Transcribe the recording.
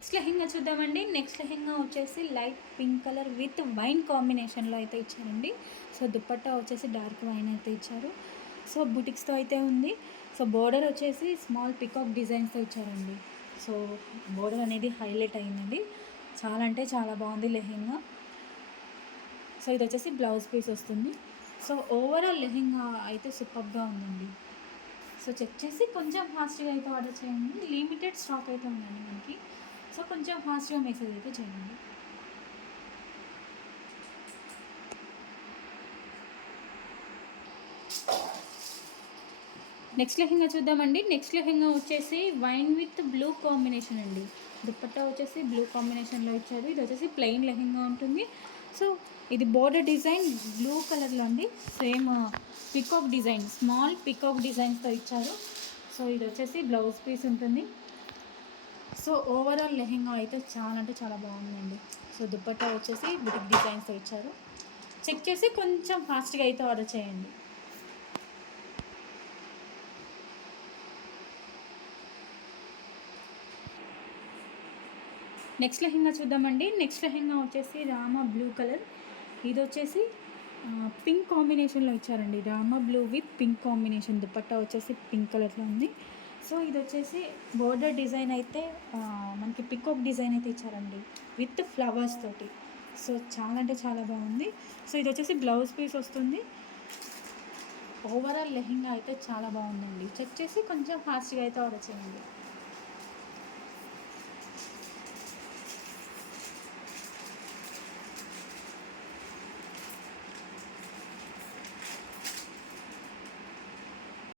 Next lehenga చూద్దామండి. Next lehenga వచ్చేసి light pink colour with wine కాంబినేషన్లో అయితే ఇచ్చారండి. సో దుపట్టా వచ్చేసి డార్క్ వైన్ అయితే ఇచ్చారు. సో బుటిక్స్తో అయితే ఉంది. సో బోర్డర్ వచ్చేసి స్మాల్ పికాక్ డిజైన్స్తో ఇచ్చారండి. సో బోర్డర్ అనేది హైలైట్ అయిందండి. చాలా అంటే చాలా బాగుంది లెహెంగా. సో ఇది వచ్చేసి బ్లౌజ్ పీస్ వస్తుంది. సో ఓవరాల్ లెహెంగా అయితే సూపర్గా ఉందండి. సో చెక్ చేసి కొంచెం ఫాస్ట్గా అయితే ఆర్డర్ చేయండి. లిమిటెడ్ స్టాక్ అయితే ఉందండి మనకి. సో కొంచెం ఫాస్ట్గా మెసేజ్ అయితే చేయండి. నెక్స్ట్ లెహెంగా చూద్దామండి. నెక్స్ట్ లెహెంగా వచ్చేసి వైన్ విత్ బ్లూ కాంబినేషన్ అండి. దుపట్టా వచ్చేసి బ్లూ కాంబినేషన్లో ఇచ్చారు. ఇది వచ్చేసి ప్లెయిన్ లెహెంగా ఉంటుంది. సో ఇది బోర్డర్ డిజైన్ బ్లూ కలర్లో అండి. Same peacock design, small peacock డిజైన్స్తో ఇచ్చారు. సో ఇది వచ్చేసి బ్లౌజ్ పీస్ ఉంటుంది. సో ఓవరాల్ లెహెంగా అయితే చాలా అంటే చాలా బాగుందండి. సో దుపట్టా వచ్చేసి బుటిక్ డిజైన్స్తో ఇచ్చారు. చెక్ చేసి కొంచెం ఫాస్ట్గా అయితే ఆర్డర్ చేయండి. నెక్స్ట్ లెహెంగా చూద్దామండి. నెక్స్ట్ లెహెంగా వచ్చేసి రామా బ్లూ కలర్. ఇది వచ్చేసి పింక్ కాంబినేషన్లో ఇచ్చారండి. Rama blue with pink combination. Dupatta వచ్చేసి పింక్ కలర్లో ఉంది. సో ఇది వచ్చేసి బోర్డర్ డిజైన్ అయితే మనకి పికాక్ డిజైన్ అయితే ఇచ్చారండి విత్ ఫ్లవర్స్ తోటి. సో చాలా అంటే చాలా బాగుంది. సో ఇది వచ్చేసి బ్లౌజ్ పీస్ వస్తుంది. ఓవరాల్ లెహెంగా అయితే చాలా బాగుందండి. చెక్ చేసి కొంచెం ఫాస్ట్గా అయితే ఆర్డర్ చేయండి.